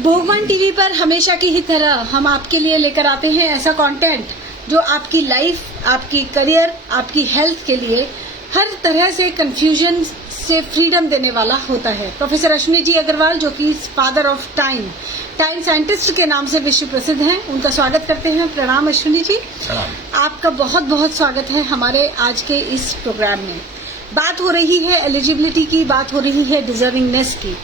भोगवान TV पर हमेशा की ही तरह हम आपके लिए लेकर आते हैं ऐसा कंटेंट जो आपकी लाइफ, आपकी करियर, आपकी हेल्थ के लिए हर तरह से कंफ्यूजन से फ्रीडम देने वाला होता है। प्रोफेसर अश्विनी जी अग्रवाल, जो कि फादर ऑफ टाइम साइंटिस्ट के नाम से विश्व प्रसिद्ध हैं, उनका स्वागत करते हैं। प्रणाम अश्विनी जी। आपका बहुत बहुत स्वागत है हमारे आज के इस प्रोग्राम में। बात हो रही है एलिजिबिलिटी की, बात हो रही है डिजर्विंगनेस की।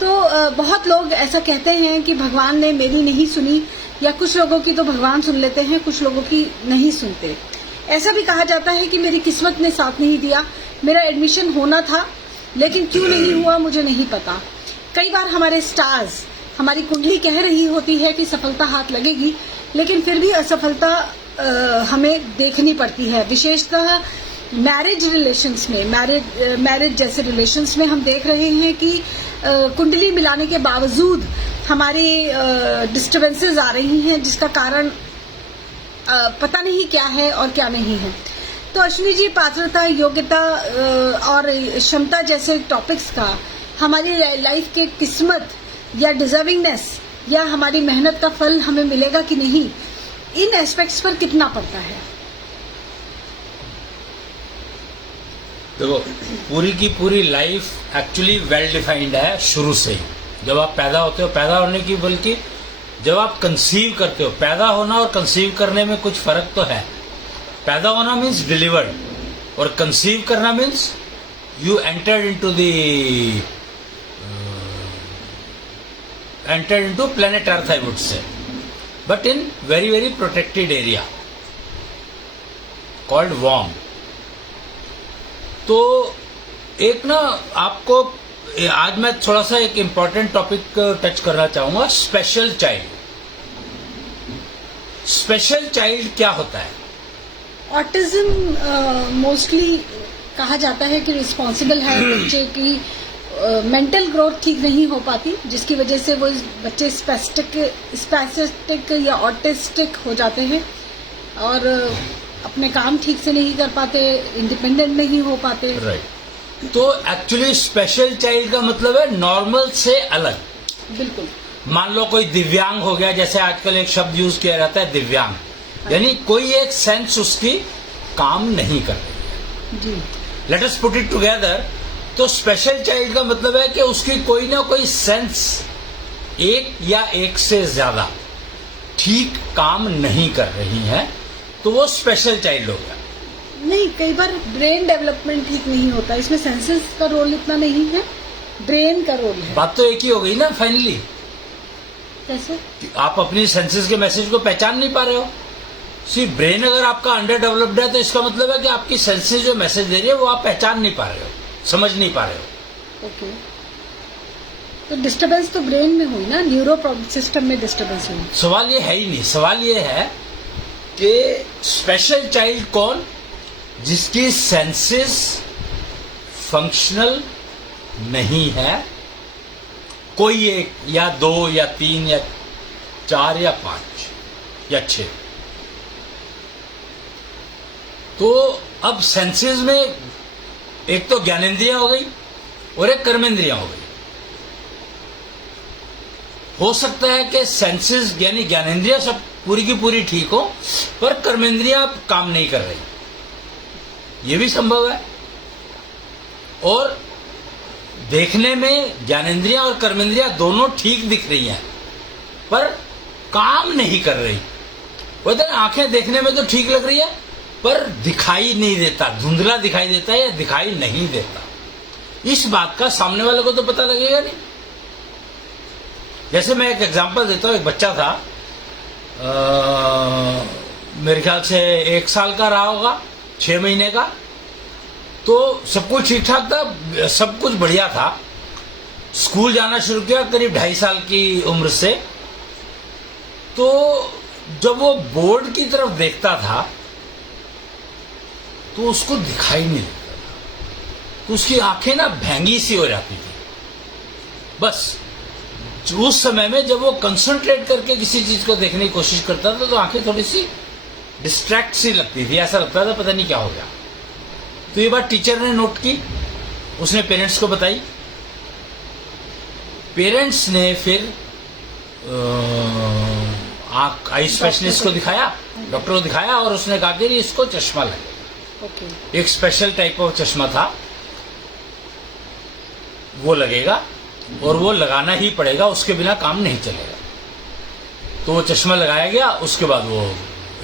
तो बहुत लोग ऐसा कहते हैं कि भगवान ने मेरी नहीं सुनी, या कुछ लोगों की तो भगवान सुन लेते हैं, कुछ लोगों की नहीं सुनते। ऐसा भी कहा जाता है कि मेरी किस्मत ने साथ नहीं दिया, मेरा एडमिशन होना था लेकिन क्यों नहीं हुआ मुझे नहीं पता। कई बार हमारे स्टार्स, हमारी कुंडली कह रही होती है कि सफलता हाथ लगेगी, लेकिन फिर भी असफलता हमें देखनी पड़ती है। विशेषतः मैरिज रिलेशंस में, मैरिज जैसे रिलेशंस में हम देख रहे हैं कि कुंडली मिलाने के बावजूद हमारी डिस्टर्बेंसेस आ रही हैं, जिसका कारण पता नहीं क्या है और क्या नहीं है। तो अश्विनी जी, पात्रता, योग्यता और क्षमता जैसे टॉपिक्स का हमारी लाइफ के किस्मत या डिजर्विंगनेस या हमारी मेहनत का फल हमें मिलेगा कि नहीं, इन एस्पेक्ट्स पर कितना पड़ता है? देखो, पूरी की पूरी लाइफ एक्चुअली वेल डिफाइंड है शुरू से ही। जब आप पैदा होते हो, पैदा होने की बल्कि जब आप कंसीव करते हो, पैदा होना और कंसीव करने में कुछ फर्क तो है। पैदा होना मीन्स डिलीवर्ड और कंसीव करना means you entered into planet earth, I would say, but in very very protected area called वॉर्म। तो एक ना आपको आज मैं थोड़ा सा एक इम्पॉर्टेंट टॉपिक टच करना चाहूंगा, स्पेशल चाइल्ड। स्पेशल चाइल्ड क्या होता है? ऑटिज्म मोस्टली कहा जाता है कि रिस्पॉन्सिबल है बच्चे की मेंटल ग्रोथ ठीक नहीं हो पाती, जिसकी वजह से वो बच्चे स्पैस्टिक या ऑटिस्टिक हो जाते हैं और अपने काम ठीक से नहीं कर पाते, इंडिपेंडेंट नहीं हो पाते। राइट। तो एक्चुअली स्पेशल चाइल्ड का मतलब है नॉर्मल से अलग। बिल्कुल। मान लो कोई दिव्यांग हो गया, जैसे आजकल एक शब्द यूज किया जाता है दिव्यांग, यानी कोई एक सेंस उसकी काम नहीं कर रही है जी। Let us put it together. तो स्पेशल चाइल्ड का मतलब है कि उसकी कोई ना कोई सेंस एक या एक से ज्यादा ठीक काम नहीं कर रही है, तो वो स्पेशल चाइल्ड हो गया। नहीं, कई बार ब्रेन डेवलपमेंट ठीक नहीं होता, इसमें सेंसेस का रोल इतना नहीं है, ब्रेन का रोल है। बात तो एक ही हो गई ना फाइनली। कैसे? आप अपनी सेंसेस के मैसेज को पहचान नहीं पा रहे हो। सी, ब्रेन अगर आपका अंडर डेवलप्ड है तो इसका मतलब है कि आपकी सेंसेस जो मैसेज दे रही है वो आप पहचान नहीं पा रहे हो, समझ नहीं पा रहे हो। ओके। तो डिस्टर्बेंस तो ब्रेन में हुई ना, न्यूरो सिस्टम में डिस्टर्बेंस हुई। सवाल ये है ही नहीं। सवाल ये है कि स्पेशल चाइल्ड कौन? जिसकी सेंसेस फंक्शनल नहीं है, कोई एक या दो या तीन या चार या पांच या छह। तो अब सेंसेस में एक तो ज्ञानेंद्रियां हो गई और एक कर्मेंद्रियां हो गई। हो सकता है कि सेंसेस यानी ज्ञानेंद्रियां सब पूरी की पूरी ठीक हो, पर कर्मेंद्रियां काम नहीं कर रही, ये भी संभव है। और देखने में ज्ञानेंद्रियां और कर्मेंद्रियां दोनों ठीक दिख रही हैं, पर काम नहीं कर रही। बोलते हैं आंखें देखने में तो ठीक लग रही है, पर दिखाई नहीं देता, धुंधला दिखाई देता है या दिखाई नहीं देता। इस बात का सामने वाले को तो पता लगेगा नहीं। जैसे मैं एक एग्जांपल देता हूं। एक बच्चा था, मेरे ख्याल से 1 साल का रहा होगा, 6 महीने का। तो सब कुछ ठीक ठाक था, सब कुछ बढ़िया था। स्कूल जाना शुरू किया करीब 2.5 साल की उम्र से। तो जब वो बोर्ड की तरफ देखता था तो उसको दिखाई नहीं देता था, तो उसकी आंखें ना भैंगी सी हो जाती थी। बस उस समय में जब वो कंसंट्रेट करके किसी चीज को देखने की कोशिश करता था तो आंखें थोड़ी सी डिस्ट्रैक्ट सी लगती थी, ऐसा लगता था पता नहीं क्या हो गया। तो ये बात टीचर ने नोट की, उसने पेरेंट्स को बताई। पेरेंट्स ने फिर आँख आई स्पेशलिस्ट को दिखाया, डॉक्टर को दिखाया और उसने कहा कि इसको चश्मा लगे। ओके। एक स्पेशल टाइप ऑफ चश्मा था, वो लगेगा और वो लगाना ही पड़ेगा, उसके बिना काम नहीं चलेगा। तो वो चश्मा लगाया गया, उसके बाद वो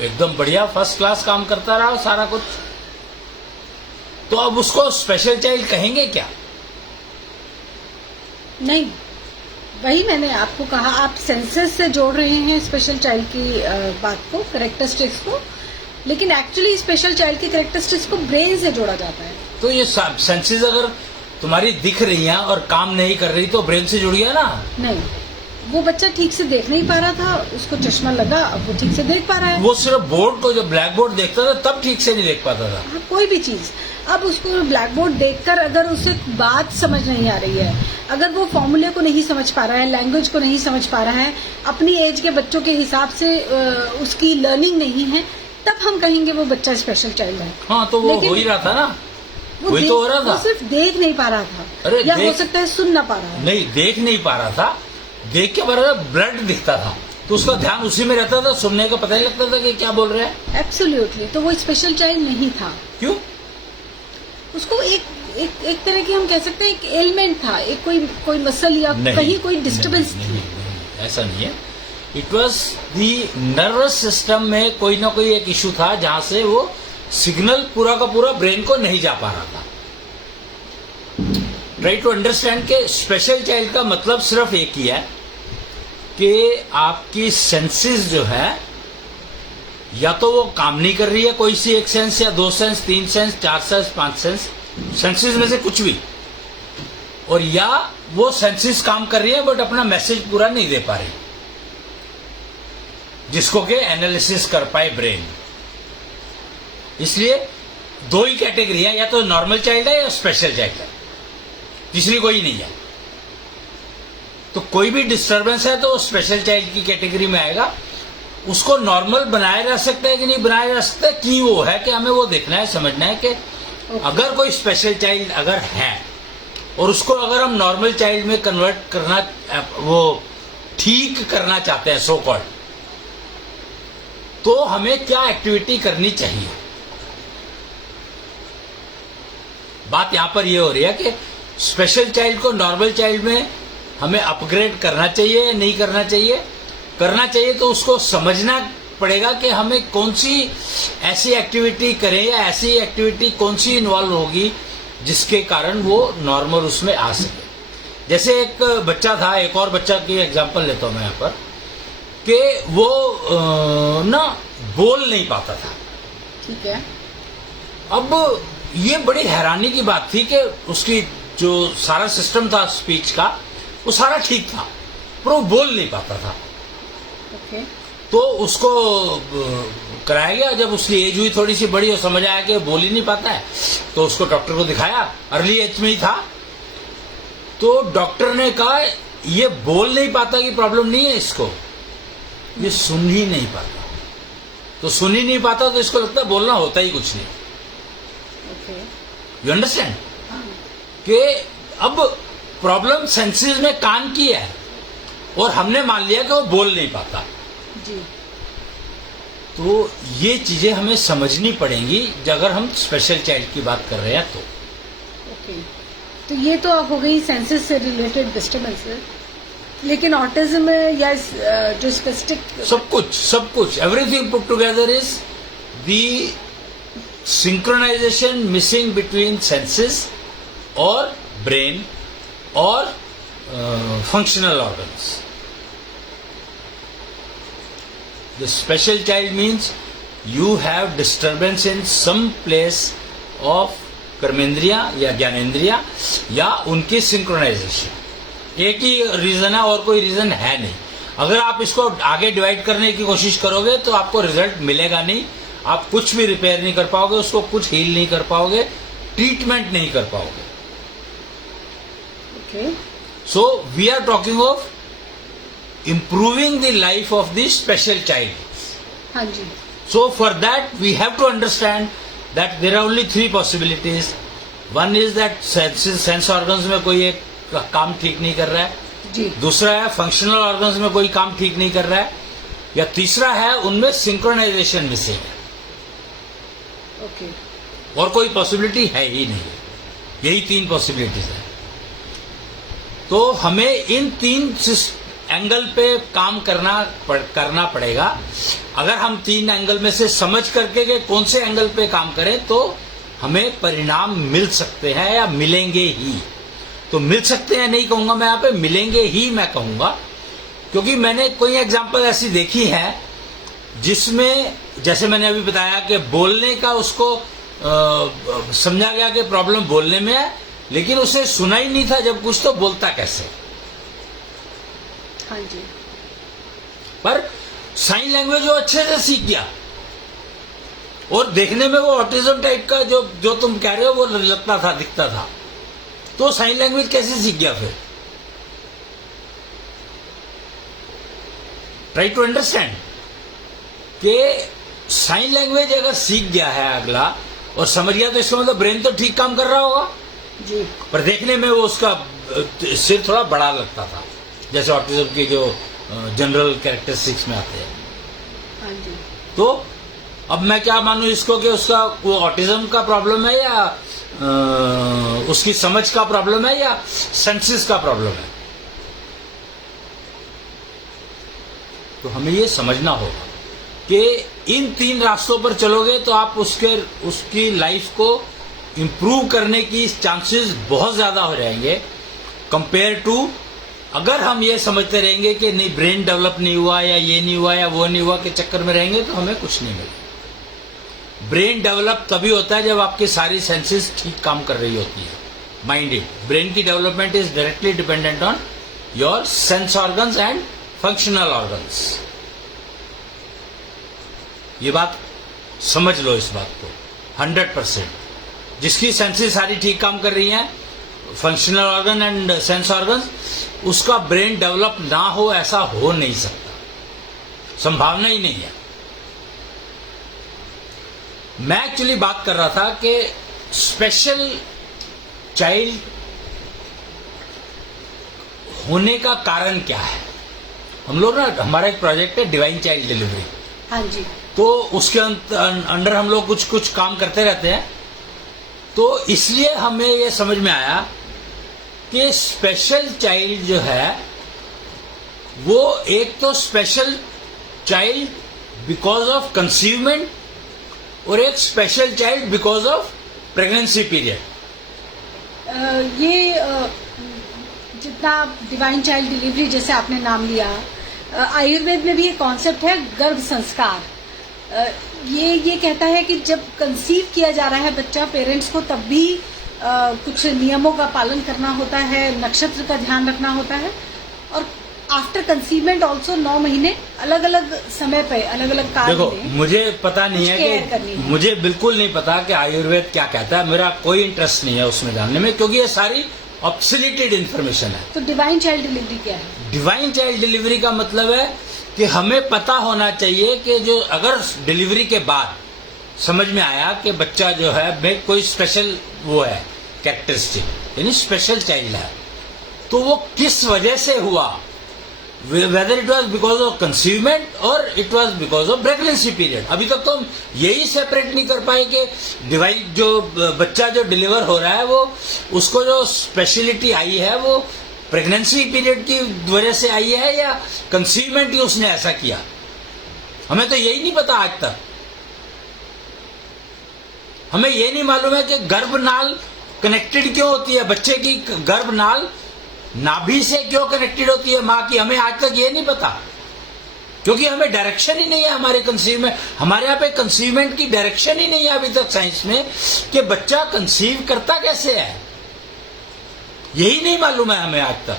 एकदम बढ़िया फर्स्ट क्लास काम करता रहा सारा कुछ। तो अब उसको स्पेशल चाइल्ड कहेंगे क्या? नहीं, वही मैंने आपको कहा, आप सेंसेस से जोड़ रहे हैं स्पेशल चाइल्ड की बात को, करेक्टरिस्टिक्स को, लेकिन एक्चुअली स्पेशल चाइल्ड की करेक्टरिस्टिक्स को ब्रेन से जोड़ा जाता है। तो ये सेंसेस अगर तुम्हारी दिख रही हैं और काम नहीं कर रही तो ब्रेन से जुड़ गया ना? नहीं, वो बच्चा ठीक से देख नहीं पा रहा था, उसको चश्मा लगा, अब वो ठीक से देख पा रहा है। वो सिर्फ बोर्ड को, जब ब्लैक बोर्ड देखता था तब ठीक से नहीं देख पाता था। हाँ, कोई भी चीज। अब उसको ब्लैक बोर्ड देखकर अगर उसे बात समझ नहीं आ रही है, अगर वो फॉर्मूले को नहीं समझ पा रहा है, लैंग्वेज को नहीं समझ पा रहा है, अपनी एज के बच्चों के हिसाब से उसकी लर्निंग नहीं है, तब हम कहेंगे वो बच्चा स्पेशल चाइल्ड है। हाँ, तो वो हो ही रहा था ना, वही तो हो रहा था। वो सिर्फ देख नहीं पा रहा था, अरे या हो सकता है सुन ना पा रहा है। नहीं, देख नहीं पा रहा था, देख के बराबर ब्लड दिखता था तो उसका ध्यान उसी में रहता था, सुनने का पता ही लगता था कि क्या बोल रहे हैं। एब्सोल्युटली। तो वो स्पेशल चाइल्ड नहीं था। क्यों? उसको एक तरह की हम कह सकते हैं एक एलिमेंट था, एक कोई मसल या कहीं कोई डिस्टर्बेंस थी। नहीं, ऐसा नहीं है। It was the nervous system में कोई ना कोई एक इशू था जहां से वो सिग्नल पूरा का पूरा ब्रेन को नहीं जा पा रहा था। ट्राई टू अंडरस्टैंड के स्पेशल चाइल्ड का मतलब सिर्फ एक ही है कि आपकी सेंसेस जो है, या तो वो काम नहीं कर रही है, कोई सी एक सेंस या दो सेंस, तीन सेंस, चार सेंस, पांच सेंस, सेंसेस में से कुछ भी, और या वो सेंसेस काम कर रही है बट अपना मैसेज पूरा नहीं दे पा रही जिसको के एनालिसिस कर पाए ब्रेन। इसलिए दो ही कैटेगरी है, या तो नॉर्मल चाइल्ड है या स्पेशल चाइल्ड है, तीसरी कोई नहीं है। तो कोई भी डिस्टरबेंस है तो स्पेशल चाइल्ड की कैटेगरी में आएगा। उसको नॉर्मल बनाया जा सकता है कि नहीं बनाया जा सकता, की वो है कि हमें वो देखना है, समझना है कि अगर कोई स्पेशल चाइल्ड अगर है और उसको अगर हम नॉर्मल चाइल्ड में कन्वर्ट करना, वो ठीक करना चाहते हैं सो कॉल्ड, तो हमें क्या एक्टिविटी करनी चाहिए। बात यहां पर यह हो रही है कि स्पेशल चाइल्ड को नॉर्मल चाइल्ड में हमें अपग्रेड करना चाहिए या नहीं करना चाहिए। करना चाहिए तो उसको समझना पड़ेगा कि हमें कौन सी ऐसी एक्टिविटी करें या ऐसी एक्टिविटी कौन सी इन्वॉल्व होगी जिसके कारण वो नॉर्मल उसमें आ सके। जैसे एक बच्चा था, एक और बच्चा की एग्जांपल लेता हूं मैं यहाँ पर, कि वो ना बोल नहीं पाता था। ठीक है। अब ये बड़ी हैरानी की बात थी कि उसकी जो सारा सिस्टम था स्पीच का वो सारा ठीक था, पर वो बोल नहीं पाता था। ओके। तो उसको कराया गया। जब उसकी एज हुई थोड़ी सी बड़ी और समझ आया कि बोल ही नहीं पाता है, तो उसको डॉक्टर को दिखाया। अर्ली एज में ही था। तो डॉक्टर ने कहा ये बोल नहीं पाता की प्रॉब्लम नहीं है इसको, ये सुन ही नहीं पाता। तो सुन ही नहीं पाता तो इसको लगता है बोलना होता ही कुछ नहीं। यू अंडरस्टैंड कि अब प्रॉब्लम सेंसेस में कान की है और हमने मान लिया कि वो बोल नहीं पाता जी। तो ये चीजें हमें समझनी पड़ेंगी अगर हम स्पेशल चाइल्ड की बात कर रहे हैं तो। ओके। तो ये तो अब हो गई सेंसेस से रिलेटेड डिस्टर्बेंसेस, लेकिन ऑटिज्म में या जो स्पेसिफिक सब कुछ everything put together is the synchronization missing between senses or brain or functional organs. The special child means you have disturbance in some place of कर्मेंद्रिया या ज्ञानेंद्रिया या उनकी सिंक्रोनाइजेशन। एक ही रीजन है और कोई रीजन है नहीं। अगर आप इसको आगे डिवाइड करने की कोशिश करोगे तो आपको रिजल्ट मिलेगा नहीं। आप कुछ भी रिपेयर नहीं कर पाओगे, उसको कुछ हील नहीं कर पाओगे, ट्रीटमेंट नहीं कर पाओगे। Okay. So we are talking of improving the life of the special child. हाँ जी। So for that we have to understand that there are only 3 possibilities. One is that sense organs में कोई एक काम ठीक नहीं कर रहा है, जी। दूसरा है फंक्शनल ऑर्गन्स में कोई काम ठीक नहीं कर रहा है, या तीसरा है उनमें सिंक्रोनाइजेशन मिसिंग है, ओके। और कोई पॉसिबिलिटी है ही नहीं। यही 3 पॉसिबिलिटीज है। तो हमें इन 3 एंगल पे काम करना पड़ेगा। अगर हम 3 एंगल में से समझ करके के कौन से एंगल पे काम करें तो हमें परिणाम मिल सकते हैं या मिलेंगे ही। तो मिल सकते हैं नहीं कहूंगा मैं, यहाँ पे मिलेंगे ही मैं कहूंगा, क्योंकि मैंने कोई एग्जांपल ऐसी देखी है जिसमें जैसे मैंने अभी बताया कि बोलने का उसको समझा गया कि प्रॉब्लम बोलने में है, लेकिन उसे सुना ही नहीं था जब कुछ, तो बोलता कैसे। हाँ जी। पर साइन लैंग्वेज वो अच्छे से सीख गया, और देखने में वो ऑटिज्म टाइप का जो तुम कह रहे हो वो लगता था, दिखता था। तो साइन लैंग्वेज कैसे सीख गया फिर? ट्राई टू अंडरस्टैंड कि साइन लैंग्वेज अगर सीख गया है अगला और समझ गया, तो इसका मतलब ब्रेन तो ठीक काम कर रहा होगा जी। पर देखने में वो उसका सिर थोड़ा बड़ा लगता था, जैसे ऑटिज्म के जो जनरल कैरेक्टरिस्टिक्स में आते हैं। हाँ जी। तो अब मैं क्या मानूं इसको कि उसका वो ऑटिज्म का प्रॉब्लम है, या उसकी समझ का प्रॉब्लम है, या सेंसेस का प्रॉब्लम है? तो हमें ये समझना होगा कि इन 3 रास्तों पर चलोगे तो आप उसकी लाइफ को इम्प्रूव करने की चांसेस बहुत ज्यादा हो जाएंगे, कंपेयर टू अगर हम ये समझते रहेंगे कि नहीं ब्रेन डेवलप नहीं हुआ, या ये नहीं हुआ, या वो नहीं हुआ के चक्कर में रहेंगे, तो हमें कुछ नहीं मिलेगा। ब्रेन डेवलप तभी होता है जब आपकी सारी सेंसेस ठीक काम कर रही होती है, माइंडेड। ब्रेन की development is directly dependent on your sense organs and functional organs. ये बात समझ लो, इस बात को 100%। जिसकी सेंसेस सारी ठीक काम कर रही हैं, functional organ and sense organs, उसका ब्रेन डेवलप ना हो ऐसा हो नहीं सकता, संभावना ही नहीं है। मैं एक्चुअली बात कर रहा था कि स्पेशल चाइल्ड होने का कारण क्या है। हम लोग ना, हमारा एक प्रोजेक्ट है डिवाइन चाइल्ड डिलीवरी। हाँ जी। तो उसके अंडर हम लोग कुछ काम करते रहते हैं। तो इसलिए हमें ये समझ में आया कि स्पेशल चाइल्ड जो है वो एक तो special child because of conceivement, और एक special child because of pregnancy period. जितना डिवाइन चाइल्ड डिलीवरी जैसे आपने नाम लिया, आयुर्वेद में भी ये कॉन्सेप्ट है गर्भ संस्कार। ये कहता है कि जब कंसीव किया जा रहा है बच्चा, पेरेंट्स को तब भी कुछ नियमों का पालन करना होता है, नक्षत्र का ध्यान रखना होता है, और आफ्टर कंसीवमेंट ऑल्सो 9 महीने अलग अलग समय पे अलग अलग कार्य। देखो, मुझे पता नहीं है कि मुझे बिल्कुल नहीं पता कि आयुर्वेद क्या कहता है, मेरा कोई इंटरेस्ट नहीं है उसमें जानने में, क्योंकि ये सारी ऑब्सोल्यूटेड इन्फॉर्मेशन है। तो डिवाइन चाइल्ड डिलीवरी क्या है? डिवाइन चाइल्ड डिलीवरी का मतलब है कि हमें पता होना चाहिए कि जो अगर डिलीवरी के बाद समझ में आया कि बच्चा जो है कोई स्पेशल वो है कैरेक्टरिस्टिक, यानी स्पेशल चाइल्ड है, तो वो किस वजह से हुआ, whether it was because of conceivement और it was because of pregnancy period. अभी तक तो हम यही सेपरेट नहीं कर पाए कि डिवाइन जो बच्चा जो डिलीवर हो रहा है वो उसको जो स्पेशलिटी आई है वो प्रेगनेंसी पीरियड की वजह से आई है या कंसीवमेंट ही उसने ऐसा किया। हमें तो यही नहीं पता आज तक। हमें ये नहीं मालूम है कि गर्भनाल कनेक्टेड क्यों होती है, बच्चे की गर्भनाल नाभि से क्यों कनेक्टेड होती है मां की, हमें आज तक ये नहीं पता, क्योंकि हमें डायरेक्शन ही नहीं है हमारे कंसीवमेंट। हमारे यहाँ पे कंसीवमेंट की डायरेक्शन ही नहीं है अभी तक साइंस में कि बच्चा कंसीव करता कैसे है, यही नहीं मालूम है हमें आज तक।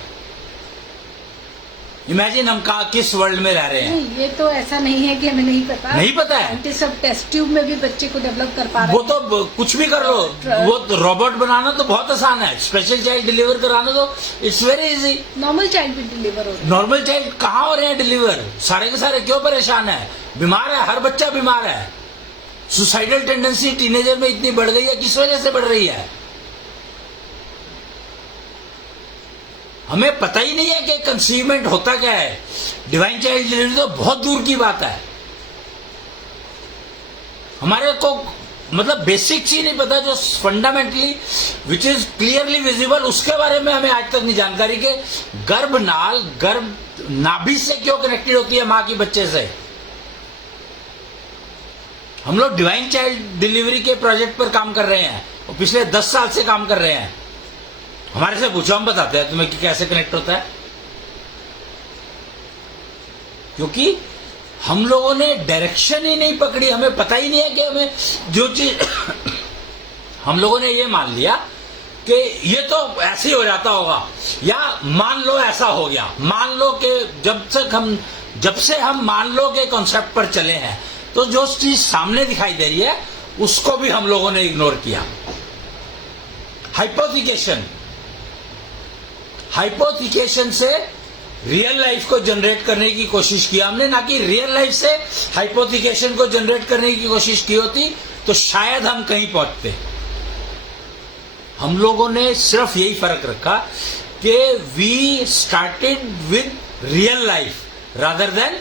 इमेजिन हम किस वर्ल्ड में रह रहे हैं। नहीं, ये तो ऐसा नहीं है कि हमें नहीं पता। नहीं पता है। साइंटिस्ट सब टेस्ट ट्यूब में भी बच्चे को डेवलप कर पा रहे हैं। वो तो कुछ भी कर लो, वो तो रोबोट बनाना तो बहुत आसान है, स्पेशल चाइल्ड डिलीवर कराना तो it's very easy. Normal child भी डिलीवर हो रहे हैं। नॉर्मल चाइल्ड कहाँ हो रहे हैं डिलीवर, सारे के सारे क्यों परेशान है, बीमार है, हर बच्चा बीमार है। सुसाइडल टेंडेंसी टीनेजर में इतनी बढ़ गई है, किस वजह से बढ़ रही है? हमें पता ही नहीं है कि कंसीवमेंट होता क्या है। डिवाइन चाइल्ड डिलीवरी तो बहुत दूर की बात है। हमारे को मतलब बेसिक्स ही नहीं पता, जो fundamentally which is clearly visible, उसके बारे में हमें आज तक नहीं जानकारी कि गर्भनाल गर्भ नाभि से क्यों कनेक्टेड होती है मां की बच्चे से। हम लोग डिवाइन चाइल्ड डिलीवरी के प्रोजेक्ट पर काम कर रहे हैं और पिछले 10 साल से काम कर रहे हैं। हमारे से पूछो, हम बताते हैं तुम्हें कि कैसे कनेक्ट होता है, क्योंकि हम लोगों ने डायरेक्शन ही नहीं पकड़ी। हमें पता ही नहीं है कि हमें जो चीज हम लोगों ने ये मान लिया कि ये तो ऐसे ही हो जाता होगा, या मान लो ऐसा हो गया। मान लो कि जब से हम मान लो के कॉन्सेप्ट पर चले हैं, तो जो चीज सामने दिखाई दे रही है उसको भी हम लोगों ने इग्नोर किया। हाइपोथिकेशन से रियल लाइफ को जनरेट करने की कोशिश किया हमने, ना कि रियल लाइफ से हाइपोथिकेशन को जनरेट करने की कोशिश की होती तो शायद हम कहीं पहुंचते। हम लोगों ने सिर्फ यही फर्क रखा कि we started with real life rather than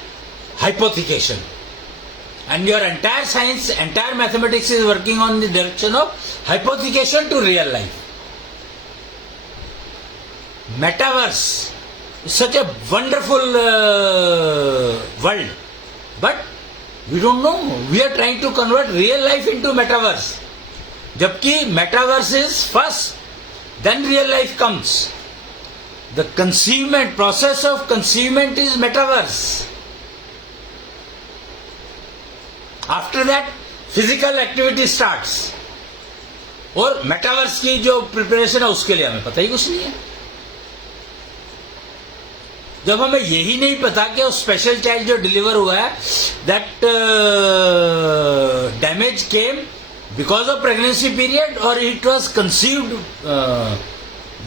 hypothecation, and your entire science, entire mathematics is working on the direction of hypothecation to real life. Metaverse is such a wonderful world, but we don't know. We are trying to convert real life into metaverse. जबकि metaverse is first, then real life comes. The conceivement, process of conceivement is metaverse. After that, physical activity starts. और metaverse की जो preparation है उसके लिए हमें पता ही कुछ नहीं है। जब हमें यही नहीं पता कि वो स्पेशल चाइल्ड जो डिलीवर हुआ है, that damage came because of pregnancy period और इट वाज कंसीव्ड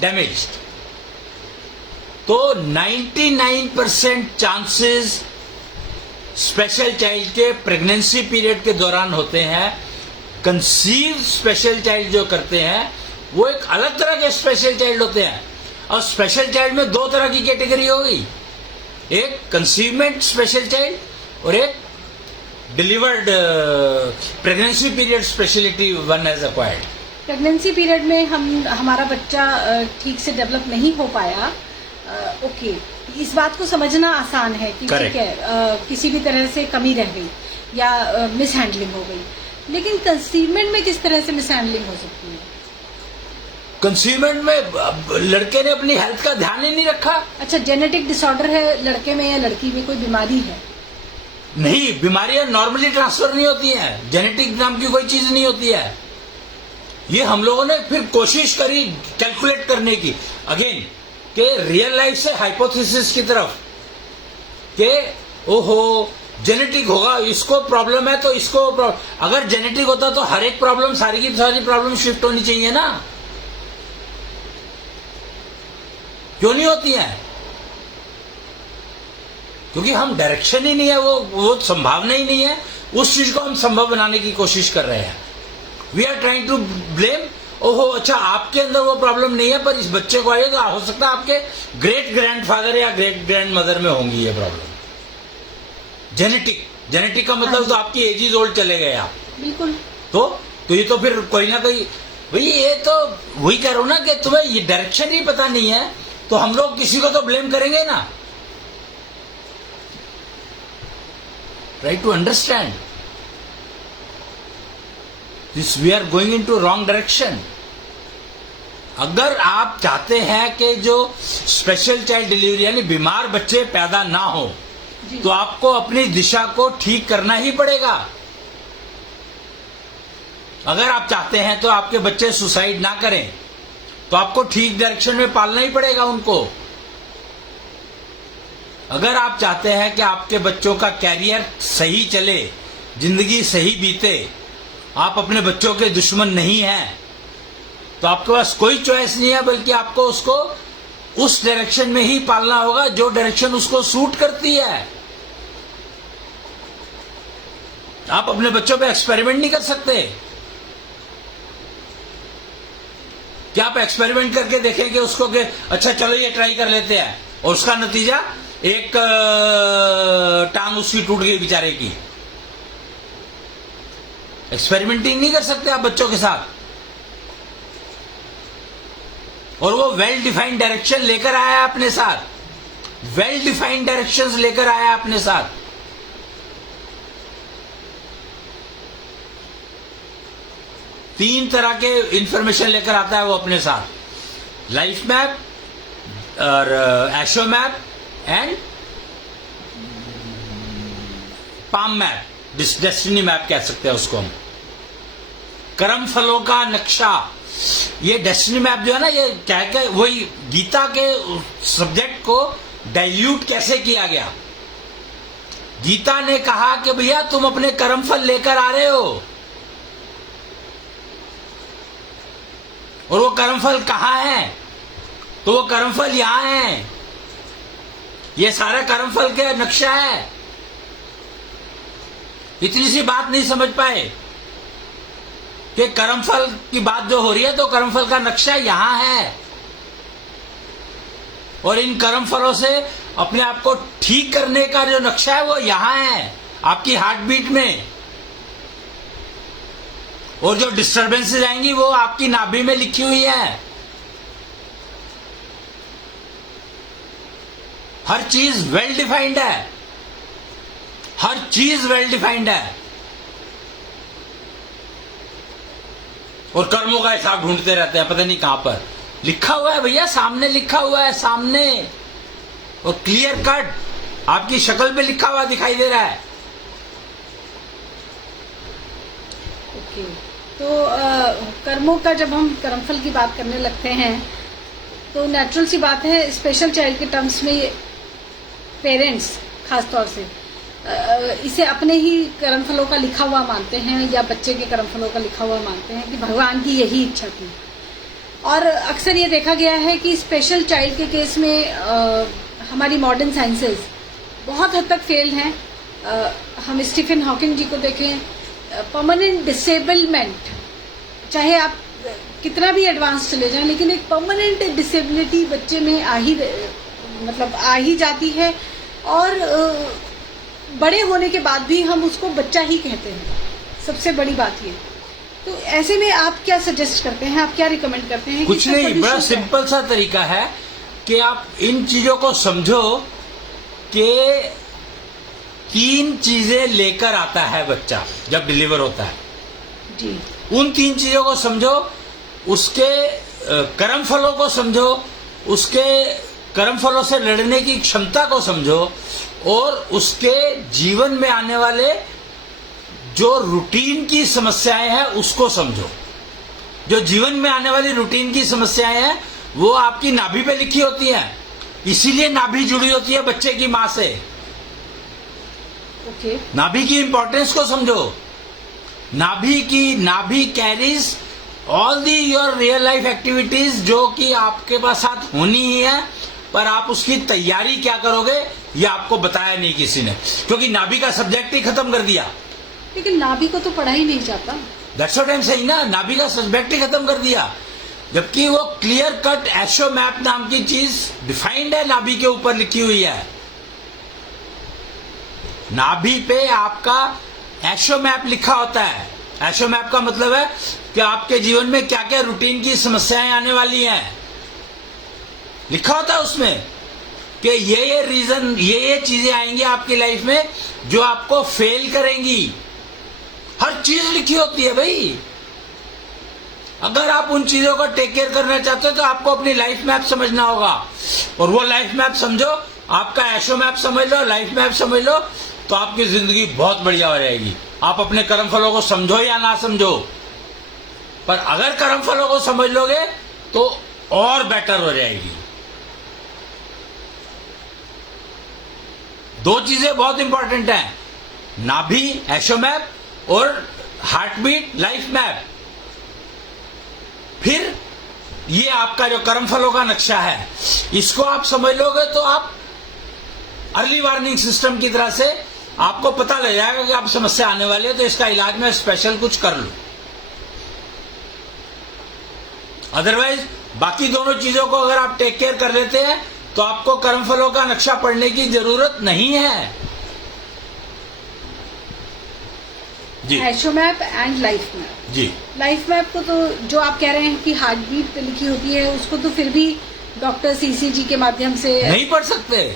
डैमेज्ड, तो 99% चांसेस स्पेशल चाइल्ड के प्रेगनेंसी पीरियड के दौरान होते हैं। कंसीव स्पेशल चाइल्ड जो करते हैं वो एक अलग तरह के स्पेशल चाइल्ड होते हैं। और स्पेशल चाइल्ड में 2 तरह की कैटेगरी हो गई, एक कंसीवमेंट स्पेशल चाइल्ड और एक delivered pregnancy period speciality one has acquired. Pregnancy period में हमारा बच्चा ठीक से डेवलप नहीं हो पाया, ओके, इस बात को समझना आसान है कि ठीक है, किसी भी तरह से कमी रह गई या मिस हैंडलिंग हो गई, लेकिन कंसीवमेंट में किस तरह से मिस हैंडलिंग हो सकती है? कंसीवमेंट में लड़के ने अपनी हेल्थ का ध्यान ही नहीं रखा। अच्छा, जेनेटिक डिसऑर्डर है लड़के में या लड़की में, कोई बीमारी है? नहीं, बीमारियां नॉर्मली ट्रांसफर नहीं होती हैं, जेनेटिक नाम की कोई चीज नहीं होती है। ये हम लोगों ने फिर कोशिश करी कैलकुलेट करने की, अगेन के रियल लाइफ से हाइपोथेसिस की तरफ, के ओहो जेनेटिक होगा, इसको प्रॉब्लम है तो इसको अगर जेनेटिक होता तो हर एक प्रॉब्लम, सारी की सारी प्रॉब्लम शिफ्ट होनी चाहिए ना, क्यों नहीं होती है? क्योंकि हम डायरेक्शन ही नहीं है, वो संभावना ही नहीं है, उस चीज को हम संभव बनाने की कोशिश कर रहे हैं। We are trying to blame, ओहो अच्छा आपके अंदर वो प्रॉब्लम नहीं है पर इस बच्चे को आई तो हो सकता है आपके ग्रेट ग्रैंडफादर या ग्रेट ग्रैंड मदर में होंगी ये प्रॉब्लम। जेनेटिक का मतलब तो आपकी एज इज ओल्ड चले गए आप, बिल्कुल। तो ये तो फिर कोई ना कोई, भाई ये तो वही कह रहा हूं ना कि तुम्हें ये डायरेक्शन ही पता नहीं है तो हम लोग किसी को तो ब्लेम करेंगे ना। Try to understand this, we are going in to wrong direction. अगर आप चाहते हैं कि जो स्पेशल चाइल्ड डिलीवरी यानी बीमार बच्चे पैदा ना हो, तो आपको अपनी दिशा को ठीक करना ही पड़ेगा। अगर आप चाहते हैं तो आपके बच्चे सुसाइड ना करें, तो आपको ठीक डायरेक्शन में पालना ही पड़ेगा उनको। अगर आप चाहते हैं कि आपके बच्चों का कैरियर सही चले, जिंदगी सही बीते, आप अपने बच्चों के दुश्मन नहीं हैं, तो आपके पास कोई चॉइस नहीं है, बल्कि आपको उसको उस डायरेक्शन में ही पालना होगा जो डायरेक्शन उसको सूट करती है। आप अपने बच्चों पे एक्सपेरिमेंट नहीं कर सकते। क्या आप एक्सपेरिमेंट करके देखेंगे उसको कि अच्छा चलो ये ट्राई कर लेते हैं, और उसका नतीजा एक टांग उसकी टूट गई बेचारे की। एक्सपेरिमेंटिंग नहीं कर सकते आप बच्चों के साथ। और वो वेल डिफाइंड डायरेक्शन लेकर आया अपने साथ, वेल डिफाइंड डायरेक्शंस लेकर आया अपने साथ। तीन तरह के इंफॉर्मेशन लेकर आता है वो अपने साथ, लाइफ मैप और एशो map and palm map, destiny map कह सकते हैं उसको हम, कर्म फलों का नक्शा। ये डेस्टिनी मैप जो है ना, ये कह के वही गीता के सब्जेक्ट को डाइल्यूट कैसे किया गया। गीता ने कहा कि भैया तुम अपने कर्म फल लेकर आ रहे हो, और वो कर्मफल कहां है, तो वो कर्मफल यहां है। ये सारा कर्मफल के नक्शा है। इतनी सी बात नहीं समझ पाए कि कर्मफल की बात जो हो रही है, तो कर्मफल का नक्शा यहां है, और इन कर्मफलों से अपने आप को ठीक करने का जो नक्शा है वो यहां है, आपकी हार्ट बीट में। और जो डिस्टर्बेंसेस आएंगी वो आपकी नाभि में लिखी हुई है। हर चीज वेल डिफाइंड है, हर चीज वेल डिफाइंड है। और कर्मों का हिसाब ढूंढते रहते हैं, पता नहीं कहां पर लिखा हुआ है भैया, सामने लिखा हुआ है, सामने, और क्लियर कट आपकी शक्ल पे लिखा हुआ दिखाई दे रहा है। ओके, तो कर्मों का जब हम कर्मफल की बात करने लगते हैं तो नेचुरल सी बात है, स्पेशल चाइल्ड के टर्म्स में पेरेंट्स खासतौर से इसे अपने ही कर्मफलों का लिखा हुआ मानते हैं, या बच्चे के कर्मफलों का लिखा हुआ मानते हैं कि भगवान की यही इच्छा थी। और अक्सर ये देखा गया है कि स्पेशल चाइल्ड के केस में हमारी मॉडर्न साइंसेस बहुत हद तक फेल हैं। हम स्टीफन हॉकिंग जी को देखें, परमानेंट डिसेबलमेंट, चाहे आप कितना भी एडवांस चले जाएं, लेकिन एक परमानेंट डिसेबिलिटी बच्चे में आ ही जाती है, और बड़े होने के बाद भी हम उसको बच्चा ही कहते हैं। सबसे बड़ी बात ये। तो ऐसे में आप क्या सजेस्ट करते हैं, आप क्या रिकमेंड करते हैं? कुछ नहीं, बड़ा सिंपल सा तरीका है कि आप इन चीजों को समझो कि 3 चीजें लेकर आता है बच्चा जब डिलीवर होता है जी। उन 3 चीजों को समझो, उसके कर्म फलों को समझो, उसके कर्म फलों से लड़ने की क्षमता को समझो, और उसके जीवन में आने वाले जो रूटीन की समस्याएं हैं उसको समझो। जो जीवन में आने वाली रूटीन की समस्याएं हैं वो आपकी नाभि पे लिखी होती हैं, इसीलिए नाभि जुड़ी होती है बच्चे की मां से। ओके। नाभि की इंपॉर्टेंस को समझो। नाभि carries all the your real life activities जो कि आपके पास साथ होनी ही है, पर आप उसकी तैयारी क्या करोगे ये आपको बताया नहीं किसी ने, क्योंकि नाभि का सब्जेक्ट ही खत्म कर दिया। लेकिन नाभि को तो पढ़ा ही नहीं जाता। That's what I am saying ना, नाभि का सब्जेक्ट ही खत्म कर दिया, जबकि वो क्लियर कट एशो मैप नाम की चीज डिफाइंड है, नाभि के ऊपर लिखी हुई है। नाभि पे आपका एशो मैप लिखा होता है। एशो मैप का मतलब है कि आपके जीवन में क्या क्या रूटीन की समस्याएं आने वाली हैं, लिखा होता है उसमें कि ये रीजन, ये चीजें आएंगी आपकी लाइफ में जो आपको फेल करेंगी। हर चीज लिखी होती है भाई। अगर आप उन चीजों को टेक केयर करना चाहते हो तो आपको अपनी लाइफ मैप समझना होगा, और वो लाइफ मैप समझो, आपका एशो मैप समझ लो, लाइफ मैप समझ लो, तो आपकी जिंदगी बहुत बढ़िया हो जाएगी। आप अपने कर्म फलों को समझो या ना समझो, पर अगर कर्म फलों को समझ लोगे तो और बेटर हो जाएगी। 2 चीजें बहुत इंपॉर्टेंट हैं, नाभि एशो मैप और हार्ट बीट लाइफ मैप। फिर ये आपका जो कर्म फलों का नक्शा है, इसको आप समझ लोगे तो आप अर्ली वार्निंग सिस्टम की तरह से आपको पता लग जाएगा कि आप समस्या आने वाली है, तो इसका इलाज में स्पेशल कुछ कर लो। अदरवाइज बाकी दोनों चीजों को अगर आप टेक केयर कर लेते हैं तो आपको कर्मफलों का नक्शा पढ़ने की जरूरत नहीं है। जी, एस्ट्रोमैप एंड लाइफ मैप। जी, लाइफ मैप को तो जो आप कह रहे हैं कि हार्ट बीट पे लिखी होती है, उसको तो फिर भी डॉक्टर ईसीजी के माध्यम से नहीं पढ़ सकते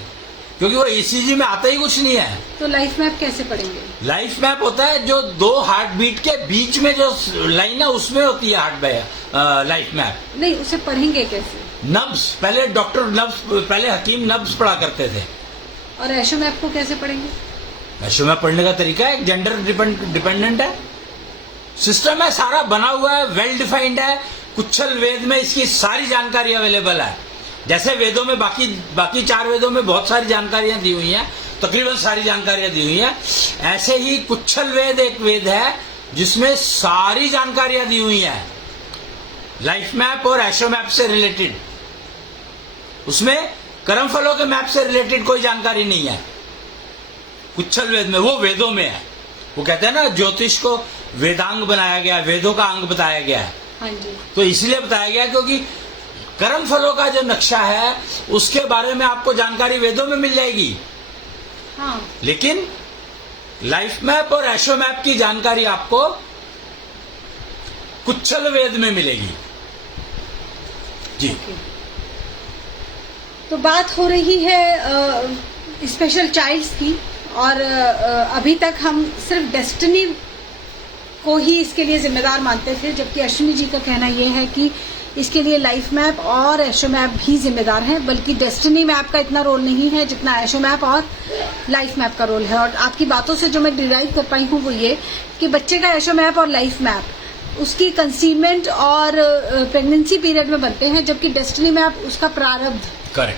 क्योंकि वो ईसीजी में आता ही कुछ नहीं है। तो लाइफ मैप कैसे पढ़ेंगे? लाइफ मैप होता है जो दो हार्ट बीट के बीच में जो लाइन है उसमें होती है लाइफ मैप। नहीं, उसे पढ़ेंगे कैसे? नब्स, पहले डॉक्टर नब्स, पहले हकीम नब्स पढ़ा करते थे। और एस्ट्रो मैप को कैसे पढ़ेंगे? एस्ट्रो मैप पढ़ने का तरीका है, जेंडर डिपेंडेंट है, सिस्टम है, सारा बना हुआ है, वेल डिफाइंड है। कुच्छल वेद में इसकी सारी जानकारी अवेलेबल है। जैसे वेदों में बाकी 4 वेदों में बहुत सारी जानकारियां दी हुई हैं, तकरीबन सारी जानकारियां दी हुई हैं, ऐसे ही कुच्छल वेद एक वेद है जिसमें सारी जानकारियां दी हुई हैं लाइफ मैप और एस्ट्रो मैप से रिलेटेड। उसमें कर्म फलों के मैप से रिलेटेड कोई जानकारी नहीं है कुच्छल वेद में, वो वेदों में है। वो कहते हैं ना ज्योतिष को वेदांग बनाया गया, वेदों का अंग बताया गया है। हाँ जी। तो इसलिए बताया गया क्योंकि कर्म फलों का जो नक्शा है उसके बारे में आपको जानकारी वेदों में मिल जाएगी। हाँ। लेकिन लाइफ मैप और एस्ट्रो मैप की जानकारी आपको कुच्छल वेद में मिलेगी। जी। तो बात हो रही है स्पेशल चाइल्ड्स की, और अभी तक हम सिर्फ डेस्टिनी को ही इसके लिए जिम्मेदार मानते थे, जबकि अश्विनी जी का कहना यह है कि इसके लिए लाइफ मैप और एस्ट्रो मैप भी जिम्मेदार हैं, बल्कि डेस्टिनी मैप का इतना रोल नहीं है जितना एस्ट्रो मैप और लाइफ मैप का रोल है। और आपकी बातों से जो मैं डिराइव कर पाई हूँ वो ये कि बच्चे का एस्ट्रो मैप और लाइफ मैप उसकी कंसीवमेंट और प्रेगनेंसी पीरियड में बनते हैं, जबकि डेस्टिनी मैप उसका प्रारब्ध,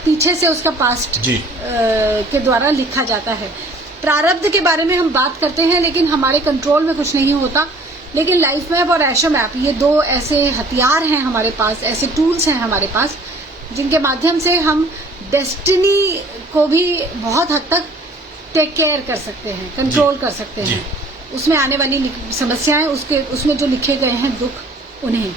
पीछे से उसका पास्ट के द्वारा लिखा जाता है। प्रारब्ध के बारे में हम बात करते हैं लेकिन हमारे कंट्रोल में कुछ नहीं होता। लेकिन लाइफ मैप और एस्ट्रो मैप ये दो ऐसे हथियार हैं हमारे पास, ऐसे टूल्स हैं हमारे पास, जिनके माध्यम से हम डेस्टिनी को भी बहुत हद तक टेक केयर कर सकते हैं, कंट्रोल कर सकते हैं। उसमें आने वाली समस्याएं, उसमें जो लिखे गए हैं दुख, उन्हें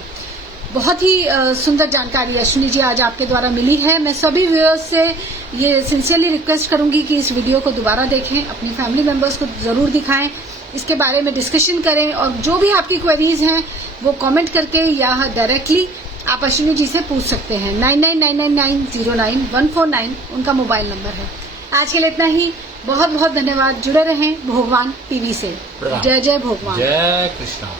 बहुत ही सुंदर जानकारी अश्विनी जी आज आपके द्वारा मिली है। मैं सभी व्यूअर्स से ये सिंसियरली रिक्वेस्ट करूंगी कि इस वीडियो को दोबारा देखें, अपनी फैमिली मेंबर्स को जरूर दिखाएं, इसके बारे में डिस्कशन करें, और जो भी आपकी क्वेरीज हैं वो कमेंट करके या डायरेक्टली आप अश्विनी जी से पूछ सकते हैं। 9999909149 उनका मोबाइल नंबर है। आज के लिए इतना ही। बहुत बहुत धन्यवाद। जुड़े रहें भोगवान टीवी से। जय जय भोगवान। जय कृष्णा।